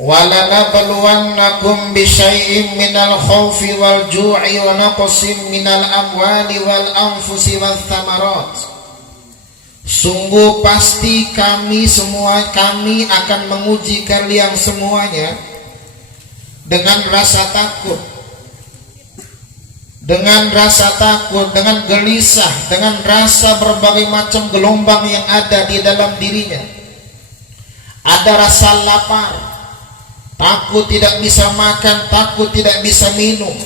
walanabluwannakum bisyai'im minal khawfi wal ju'i wa naqsim minal amwali wal anfusi wath thamarat. Sungguh pasti kami akan menguji kalian semuanya dengan rasa takut, dengan gelisah, dengan rasa berbagai macam gelombang yang ada di dalam dirinya. Ada rasa lapar, takut tidak bisa makan, takut tidak bisa minum.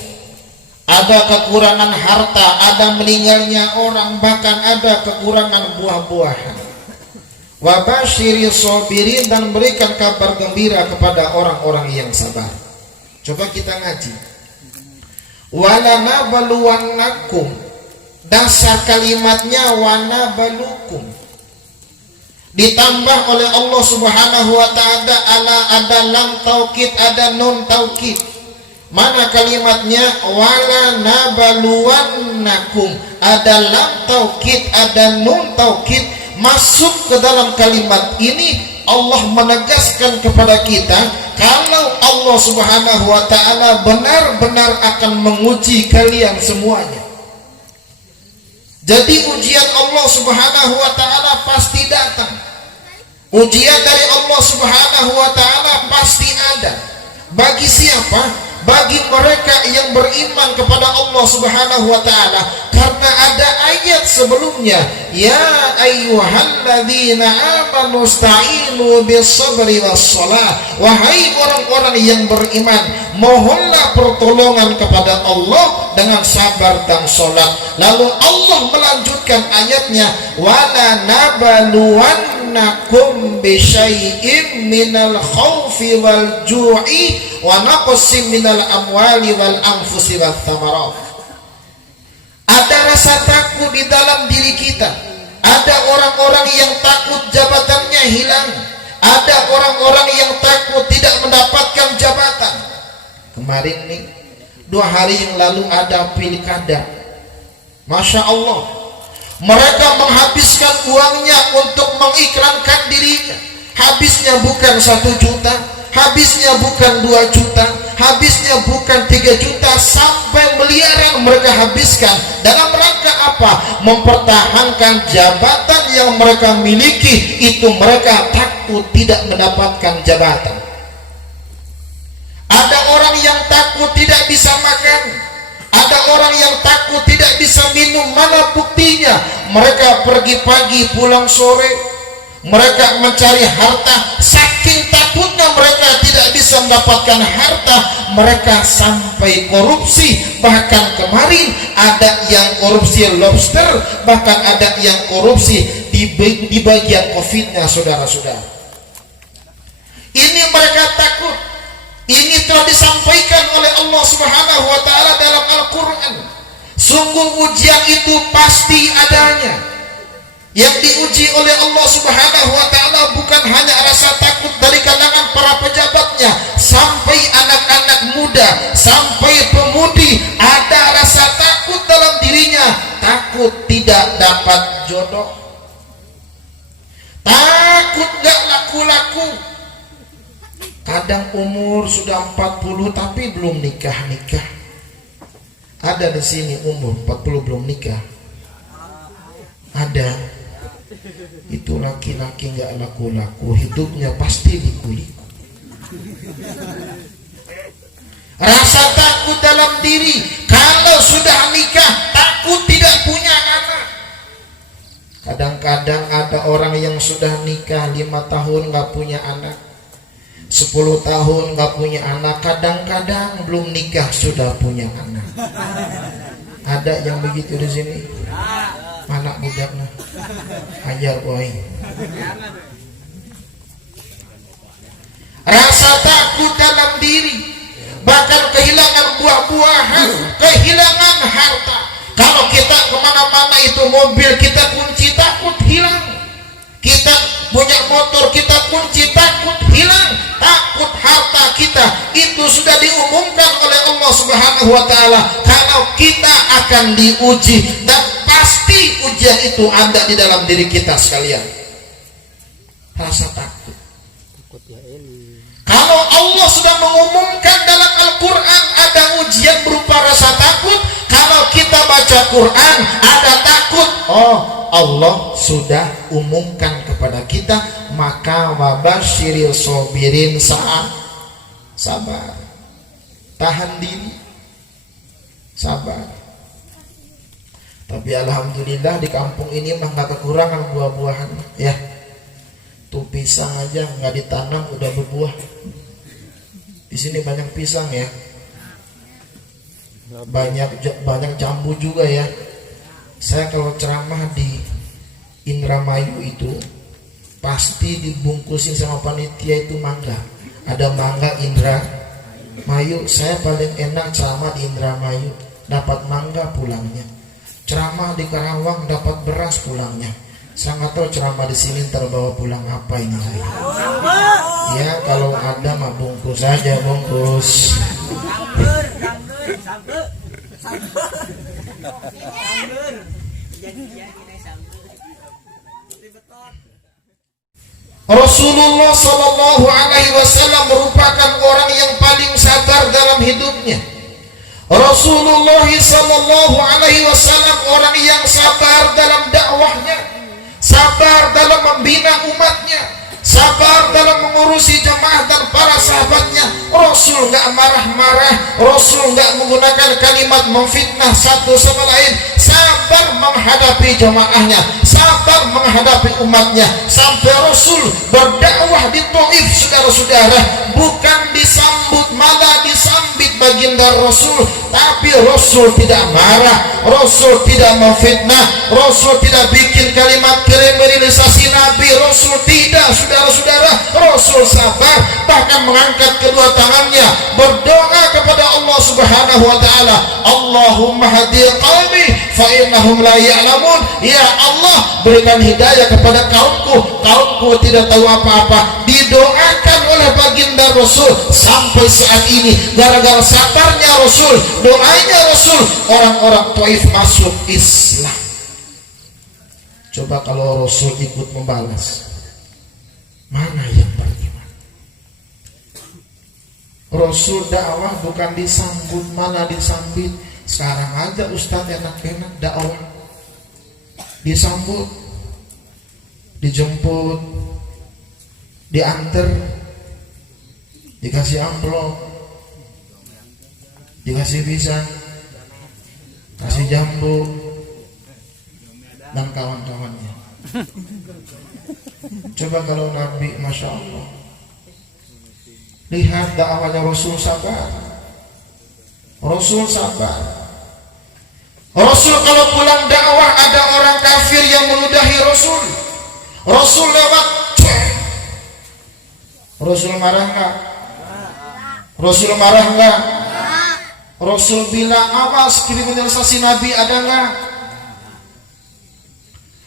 Ada kekurangan harta, ada meninggalnya orang, bahkan ada kekurangan buah-buahan. Wa basyiri sabirin, dan berikan kabar gembira kepada orang-orang yang sabar. Coba kita ngaji. Walanabluwannakum, dasar kalimatnya wanabalukum, ditambah oleh Allah Subhanahu wa ta'ala ada lam taukid, ada nun taukid. Mana kalimatnya? Walanabluwannakum, ada lam taukid, ada nun taukid. Masuk ke dalam kalimat ini Allah menegaskan kepada kita kalau Allah Subhanahu wa ta'ala benar-benar akan menguji kalian semuanya. Jadi ujian Allah Subhanahu wa ta'ala pasti datang. Ujian dari Allah Subhanahu wa ta'ala pasti ada. Bagi siapa? Bagi mereka yang beriman kepada Allah Subhanahu wa ta'ala. Karena ada ayat sebelumnya, ya ayyuhalladzina amanu sta'inu bis-sabri was-shalah. Wahai orang-orang yang beriman, mohonlah pertolongan kepada Allah dengan sabar dan salat. Lalu Allah melanjutkan ayatnya, wala nabluwannakum bisyai'im minal khawfi wal ju'i wa naqsim minal amwali wal anfusi wath thamarat. Ada rasa takut di dalam diri kita. Ada orang-orang yang takut jabatannya hilang. Ada orang-orang yang takut tidak mendapatkan jabatan. Kemarin nih, 2 hari yang lalu ada pilkada. Masya Allah, mereka menghabiskan uangnya untuk mengiklankan dirinya. Habisnya bukan 1 juta, habisnya bukan 2 juta, habisnya bukan 3 juta, sampai miliaran mereka habiskan. Dalam rangka apa? Mempertahankan jabatan yang mereka miliki. Itu mereka takut tidak mendapatkan jabatan. Ada orang yang takut tidak bisa makan, ada orang yang takut tidak bisa minum. Mana buktinya? Mereka pergi pagi pulang sore, mereka mencari harta. Saking takutnya mereka tidak bisa mendapatkan harta, mereka sampai korupsi. Bahkan kemarin ada yang korupsi lobster, bahkan ada yang korupsi di bagian COVID-nya, saudara-saudara. Ini mereka takut. Ini telah disampaikan oleh Allah Subhanahu wa ta'ala dalam Al-Quran. Sungguh ujian itu pasti adanya. Yang diuji oleh Allah Subhanahu wa ta'ala bukan hanya rasa takut dari kalangan para pejabatnya, sampai anak-anak muda, sampai pemudi, ada rasa takut dalam dirinya. Takut tidak dapat jodoh, takut gak laku-laku. Kadang umur sudah 40 tapi belum nikah-nikah. Ada di sini umur 40 belum nikah. Ada. Itu laki-laki nggak laku-laku, hidupnya pasti liku-liku. Rasa takut dalam diri. Kalau sudah nikah, takut tidak punya anak. Kadang-kadang ada orang yang sudah nikah 5 tahun nggak punya anak, 10 tahun nggak punya anak, kadang-kadang belum nikah sudah punya anak. Ada yang begitu di sini? Anak budaknya ajar boy. Rasa takut dalam diri, bahkan kehilangan buah-buahan, kehilangan harta. Kalau kita kemana-mana itu mobil kita kunci, takut hilang. Kita punya motor kita kunci, takut hilang. Takut harta kita. Itu sudah diumumkan oleh Allah Subhanahu wa ta'ala kalau kita akan diuji, dan pasti ujian itu ada di dalam diri kita sekalian. Rasa takut. Takut ya Eli. Kalau Allah sudah mengumumkan dalam Al-Quran ada ujian berupa rasa takut, kalau kita baca Quran ada takut, oh Allah sudah umumkan kepada kita, maka wabasyiril sobirin, sabar, tahan diri, sabar. Tapi alhamdulillah di kampung ini mah nggak kekurangan buah-buahan ya. Tuh pisang aja nggak ditanam udah berbuah. Di sini banyak pisang ya, banyak jambu juga ya. Saya kalau ceramah di Indramayu itu pasti dibungkusin sama panitia itu mangga. Ada mangga Indramayu. Saya paling enak ceramah di Indramayu, dapat mangga pulangnya. Ceramah di Karawang dapat beras pulangnya. Saya nggak tahu ceramah di sini ntar bawa pulang apa ini saya. Ya kalau ada mah bungkus saja, bungkus. Rasulullah Sallallahu Alaihi Wasallam merupakan orang yang paling sabar dalam hidupnya. Rasulullah Sallallahu Alaihi Wasallam orang yang sabar dalam dakwahnya, sabar dalam membina umatnya, sabar dalam mengurusi jemaah dan para sahabatnya. Rasul nggak marah-marah, Rasul nggak menggunakan kalimat memfitnah satu sama lain. Sabar menghadapi jemaahnya, sabar menghadapi umatnya. Sampai Rasul berdakwah di Taif, saudara-saudara, bukan disambut malah disambit baginda Rasul. Tapi Rasul tidak marah, Rasul tidak memfitnah, Rasul tidak bikin kalimat kriminalisasi Nabi. Rasul tidak, saudara-saudara. Rasul sabar, bahkan mengangkat kedua tangannya berdoa kepada Allah Subhanahu wa taala, Allahumma hadi qaumi fa innahum la ya'lamun. Ya Allah, berikan hidayah kepada kaumku tidak tahu apa-apa. Didoakan oleh baginda Rasul sampai saat ini. Gara-gara sabarnya Rasul, doanya Rasul, orang-orang Taif masuk Islam. Coba kalau Rasul ikut membalas, mana yang beriman? Rasul dakwah bukan disambut malah disambit. Sekarang aja Ustadz enak-enak dakwah, disambut, dijemput, diantar, dikasih amplop, dikasih pisang, kasih jambu dan kawan-kawannya. Coba kalau Nabi, Masya Allah, lihat dakwahnya Rasul sabar. Rasul sabar. Rasul kalau pulang dakwah ada orang kafir yang meludahi Rasul, Rasul lewat, Rasul marah enggak? Rasul marah enggak? Rasul bilang awas kriminalisasi Nabi ada enggak?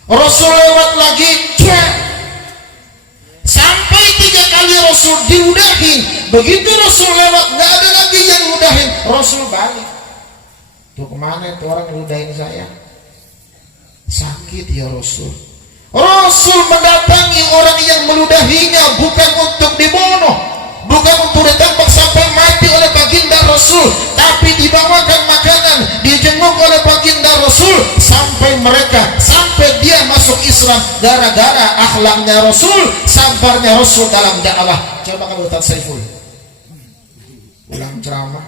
Rasul lewat lagi, sampai 3 kali Rasul diudahin. Begitu Rasul lewat nggak ada lagi yang udahin, Rasul balik. Tuh kemana itu orang udahin saya? Sakit ya Rasul. Rasul mendatangi orang yang meludahinya bukan untuk dibunuh, bukan untuk ditembak sampai mati oleh baginda Rasul, tapi dibawakan makanan, dijenguk oleh baginda Rasul sampai dia masuk Islam gara-gara akhlaknya Rasul, sabarnya Rasul dalam dakwah. Coba kalau Ustaz Saiful ulang ceramah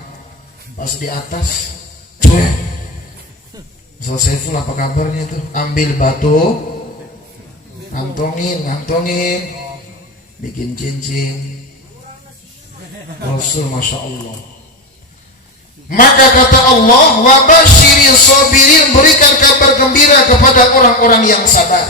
pas di atas, Ustaz Saiful apa kabarnya tuh? Ambil batu, ngantongin, bikin cincin. Rasul Masya Allah. Maka kata Allah, wa basyiril sabirin, berikan kabar gembira kepada orang-orang yang sabar.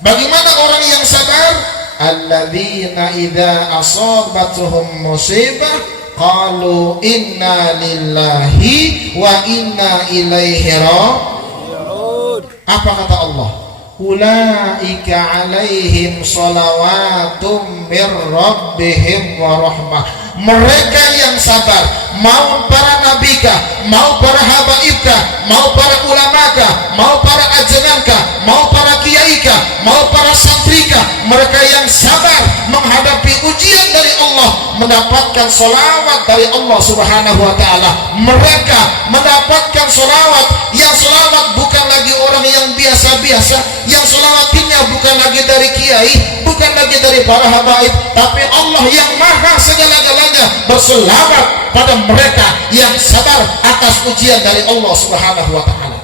Bagaimana orang yang sabar? Alladzina idza asabatuhum musibah qalu inna lillahi wa inna ilaihi raji'un. Apa kata Allah? ulaika alaihim salawatum mir rabbihim wa rahmah. Mereka yang sabar, mau para nabikah, mau para habaibkah, mau para ulamakah, mau para ajengankah, mau para kiaikah, mau para santrikah, mereka yang sabar menghadapi ujian dari Allah mendapatkan sholawat dari Allah subhanahu wa ta'ala. Mereka mendapatkan sholawat, yang sholawat bukan lagi orang yang biasa-biasa, yang sholawatinnya bukan lagi dari kiai, bukan lagi dari para habaib, tapi Allah yang maha segala-galanya berselawat pada mereka yang sabar atas ujian dari Allah subhanahu wa ta'ala.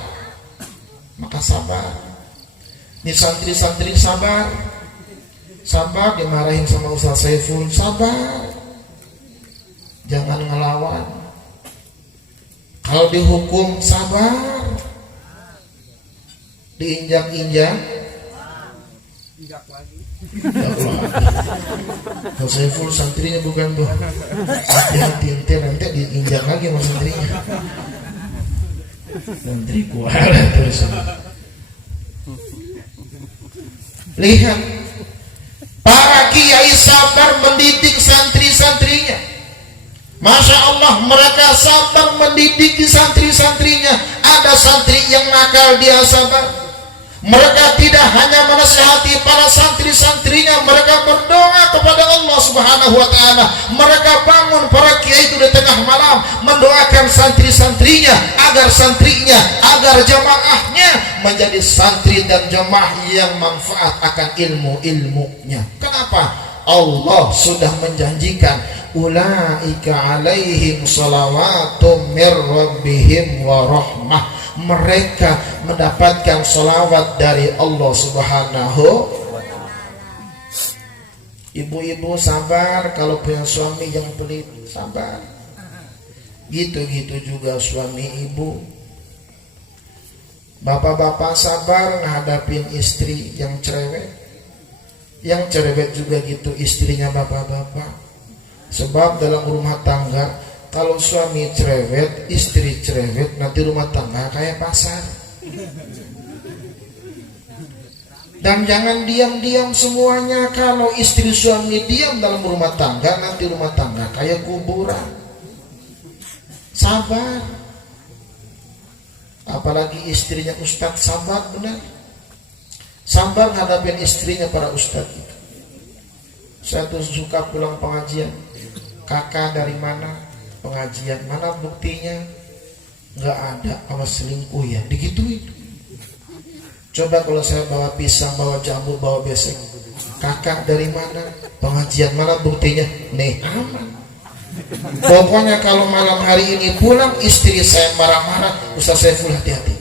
Maka sabar. Ini santri-santri sabar. Sabar dimarahin sama Ustaz Saiful, sabar. Jangan ngelawan. Kalau dihukum sabar. Diinjak-injak injak lagi. Kalau Saiful santrinya bukan tuh. Hati-hati nanti diinjak lagi sama santrinya. Santri kuala terus. Lihat, para kiai sabar mendidik santri-santrinya. Masya Allah, mereka sabar mendidik santri-santrinya. Ada santri yang nakal, dia sabar. Mereka tidak hanya menasihati para santri-santrinya, mereka berdoa kepada Allah subhanahu wa ta'ala. Mereka bangun para kiai itu di tengah malam mendoakan santri-santrinya agar santrinya, agar jamaahnya menjadi santri dan jamaah yang manfaat akan ilmu-ilmunya. Kenapa? Allah sudah menjanjikan ulaika alaihim salawatum mir rabbihim wa rahmah. Mereka mendapatkan salawat dari Allah subhanahu. Ibu-ibu sabar kalau punya suami yang pelit, sabar. Gitu-gitu juga suami ibu. Bapak-bapak sabar menghadapin istri yang cerewet. Yang cerewet juga gitu istrinya bapak-bapak. Sebab dalam rumah tangga, kalau suami cerewet, istri cerewet, nanti rumah tangga kayak pasar. Dan jangan diam-diam semuanya. Kalau istri suami diam dalam rumah tangga, nanti rumah tangga kayak kuburan. Sabar. Apalagi istrinya ustadz, sabar benar. Sabar hadapin istrinya para ustadz itu. Saya tuh suka pulang pengajian. Kakak dari mana? Pengajian, mana buktinya? Nggak ada. Awas selingkuh ya, digituin. Coba kalau saya bawa pisang, bawa jambu, bawa besek, kakak dari mana? Pengajian, mana buktinya? Nih, aman. Pokoknya kalau malam hari ini pulang istri saya marah-marah, Ustaz Saiful hati-hati.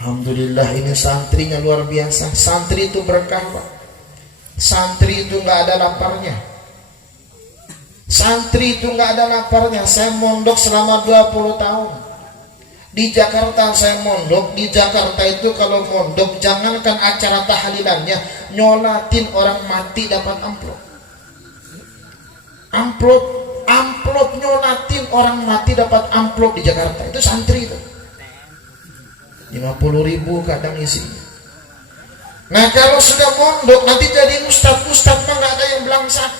Alhamdulillah, ini santrinya luar biasa. Santri itu berkah, Pak. Santri itu nggak ada laparnya. Santri itu nggak ada laparnya. Saya mondok selama 20 tahun. Di Jakarta saya mondok. Di Jakarta itu kalau mondok, jangankan acara tahlilannya, nyolatin orang mati dapat amplop. Amplop nyolatin orang mati dapat amplop di Jakarta. Itu santri itu. 50.000 kadang isinya. Nah kalau sudah mondok nanti jadi ustadz mah nggak ada yang belangsak,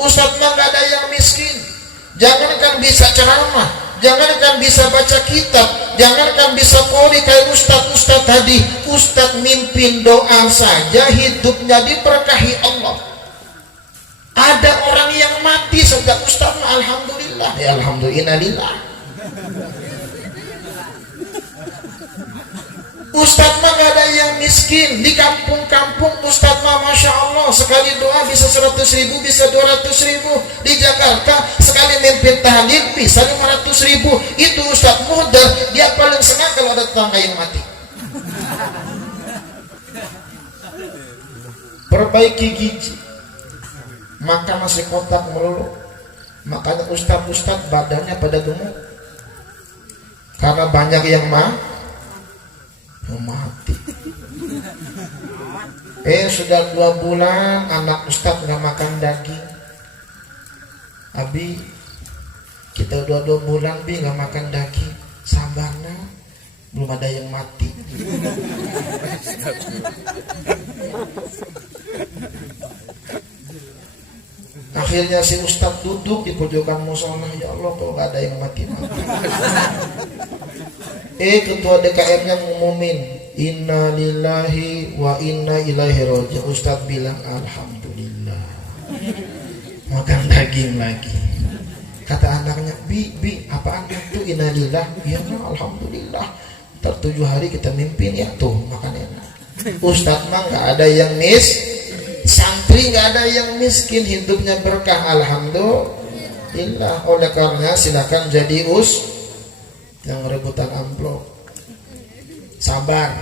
ustadz mah nggak ada yang miskin. Jangankan bisa ceramah, jangankan bisa baca kitab, jangankan bisa qoli kayak ustadz tadi. Ustadz mimpin doa saja hidupnya diberkahi Allah. Ada orang yang mati sejak ustadz mah alhamdulillah, ya alhamdulillah. Ustadz mah gak ada yang miskin. Di kampung-kampung Ustadz mah Masya Allah, sekali doa bisa 100.000, bisa 200.000. Di Jakarta sekali mimpin tahlil bisa 500.000. Itu Ustadz muhdar, dia paling senang kalau ada tetangga yang mati. Perbaiki gigi, makan nasi kotak melulu. Makanya Ustadz badannya pada gemuk, karena banyak yang mati. Sudah 2 bulan anak Ustadz nggak makan daging. Abi, Kita udah 2 bulan bi nggak makan daging, sabarnya belum ada yang mati. Akhirnya si Ustadz duduk di pojokan musola, ya Allah kok nggak ada yang mati. Ketua DKM-nya ngumumin, inna lillahi wa inna ilaihi raji'un. Ustadz bilang alhamdulillah, makan daging lagi. Kata anaknya, bi apaan itu inna lillah? Ya alhamdulillah, ntar 7 hari kita mimpin ya tuh makan enak. Ustadz mah nggak ada yang santri nggak ada yang miskin, hidupnya berkah alhamdulillah. Oleh karena silakan jadi yang rebutan amplop. Sabar,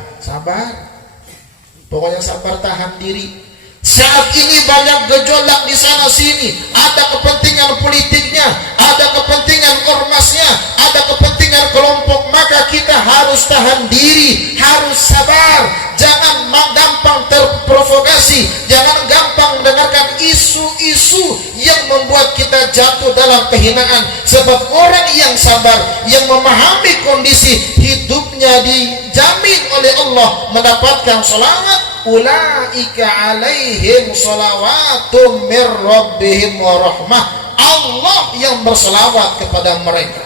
pokoknya sabar, tahan diri. Saat ini banyak gejolak di sana sini, ada kepentingan politiknya, ada kepentingan ormasnya, ada kepentingan kelompok, maka kita harus tahan diri, harus sabar, jangan gampang terprovokasi, jangan gampang mendengarkan isu-isu yang membuat kita jatuh dalam kehinaan. Sebab orang yang sabar, yang memahami kondisi hidupnya dijamin oleh Allah mendapatkan sholawat, ulaika alaihim sholawatun mir rabbihim wa rahmah. Allah yang berselawat kepada mereka.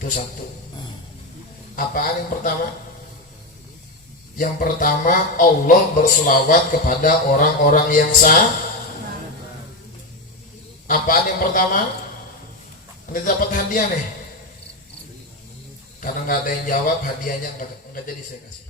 Itu satu. Apaan yang pertama? Yang pertama, Allah berselawat kepada orang-orang yang sah. Apaan yang pertama? Anda dapat hadiah nih. Karena nggak ada yang jawab, hadiahnya nggak jadi saya kasih.